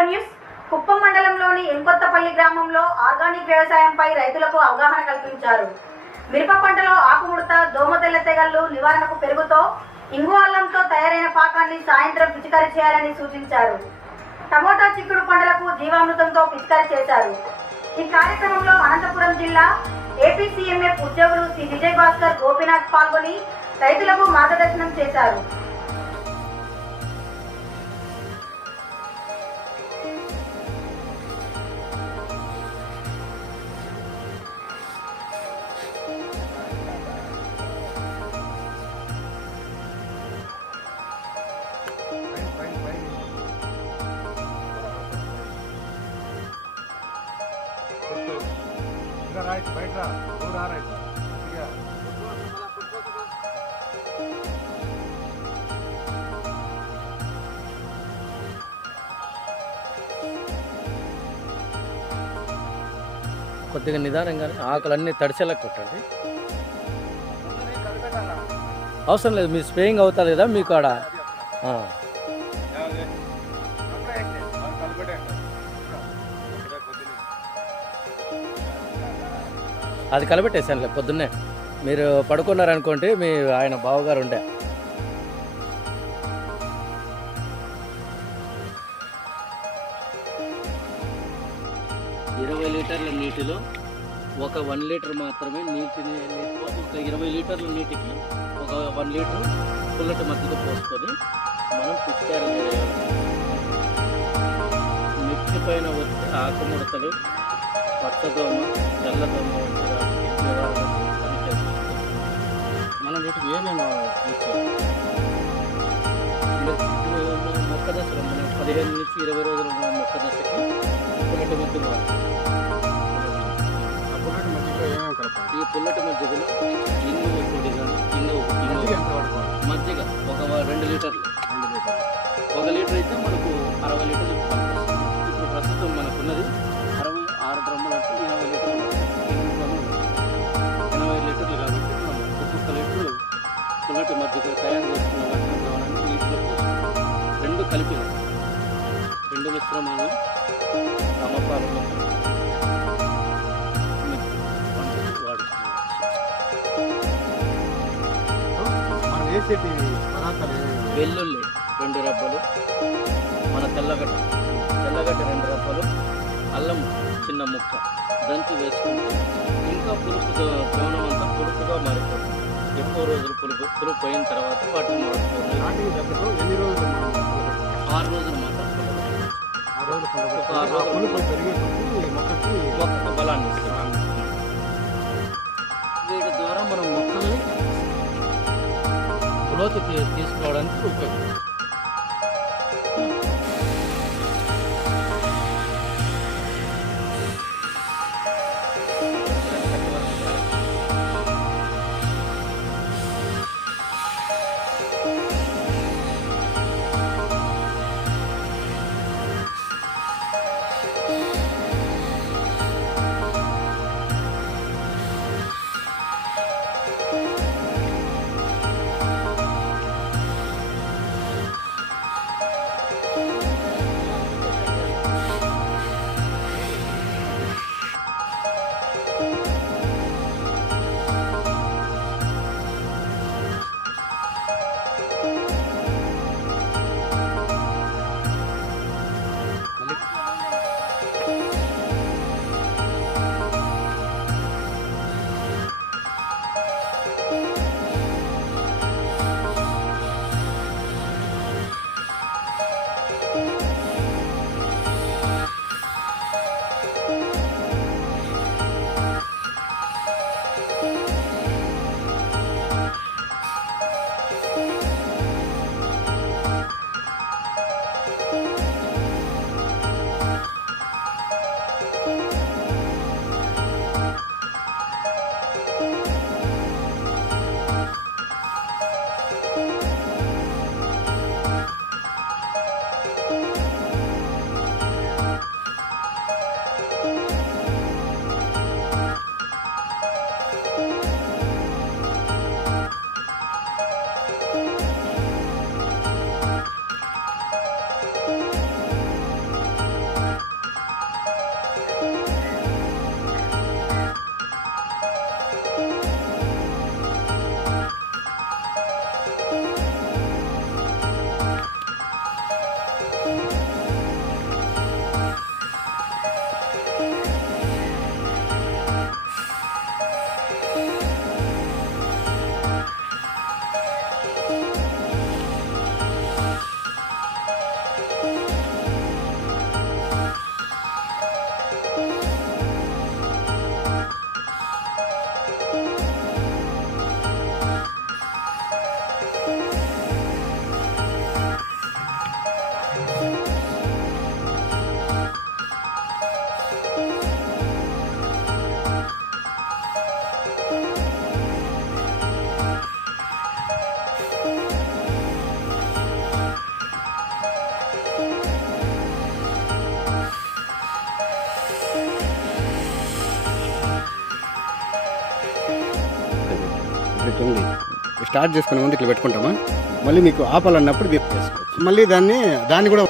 Four news. Kuppam మండలంలోని ఎంకొత్తపల్లి గ్రామంలో organic వ్యవసాయంపై రైతులకు అవగాహన కల్పించారు. మిరప పంటలో ఆకుముడత దోమతెల్ల తెగళ్ళు నివారణకు పెరుగుతో ఇంగు అల్లంతో తయారైన పాకాన్ని సాయంత్రం పిచికారీ చేయాలని సూచించారు. టమోటా చిక్కుడు పంటలకు జీవామృతంతో పిచికారీ చేశారు. ఈ కార్యక్రమంలో అనంతపురం జిల్లా ఏపీసీఎంఎఫ్ ఉద్యోగులు శ్రీ విజయ్ భాస్కర్ గోపీనాథ్ పాల్గొని రైతులకు మార్గదర్శనం చేశారు. ఇంకా రా ఇటు బయట రా. కొద్దిగా నిదానంగా ఆకులన్నీ తడిసేలా కొట్టండి. అవసరం లేదు మీ స్ప్రేయింగ్ అవుతుంది కదా మీకు ఆడ? అది కలబెట్టేసానులే పొద్దున్నే. మీరు పడుకున్నారనుకోండి మీ ఆయన బావగారు ఉండే. ఇరవై లీటర్ల నీటిలో ఒక వన్ లీటర్ మాత్రమే నీటిని ఒక ఇరవై లీటర్ల నీటికి ఒక వన్ లీటర్ పుల్లటి మధ్యలో పోసుకొని మనం పిచ్చారు మిర్చి పైన వచ్చే ఆకుముడతలు పచ్చదోమ తెల్లదోమ ఉంటాయి మనం వీటికి ఏమేమి మొక్క దశలో మనం పదిహేను నుంచి ఇరవై రోజుల మొక్క దశకి పుల్లటి మధ్య వాడాలి. ఆ పొన్నటి మధ్యలో ఏమేమి కలపాలి? ఈ పుల్లటి మధ్యలో ఇంగువ పొడి కానీ ఇంగువ మజ్జిగ ఒక రెండు లీటర్లు రెండు లీటర్లు. ఒక లీటర్ అయితే మనకు అరవై లీటర్లు సమపాలలో పదార్థాలు ఏమేమి? వెల్లుల్లి రెండు రబ్బలు మన తెల్లగడ్డ తెల్లగడ్డ రెండు రబ్బలు అల్లం చిన్న ముక్క దంచి వేసుకుంటే ఇంకా పులుపు ద్రవణం అంతా పులుపుగా మారిపోతుంది ఎక్కువ రోజులు పులుపు పులుపు అయిన తర్వాత వాటిని మార్చుకోవాలి ఎన్ని రోజులు? ఆరు రోజులు బలాన్ని వీటి ద్వారా మనం మొక్కల్ని గ్రోత్ తీ- తీసుకోవడానికి ఉపయోగపడుతుంది. ఉంది స్టార్ట్ చేసుకునే ముందు ఇట్లా పెట్టుకుంటామా? మళ్ళీ మీకు ఆపాలన్నప్పుడు ఇది మళ్ళీ దాన్ని దాన్ని కూడా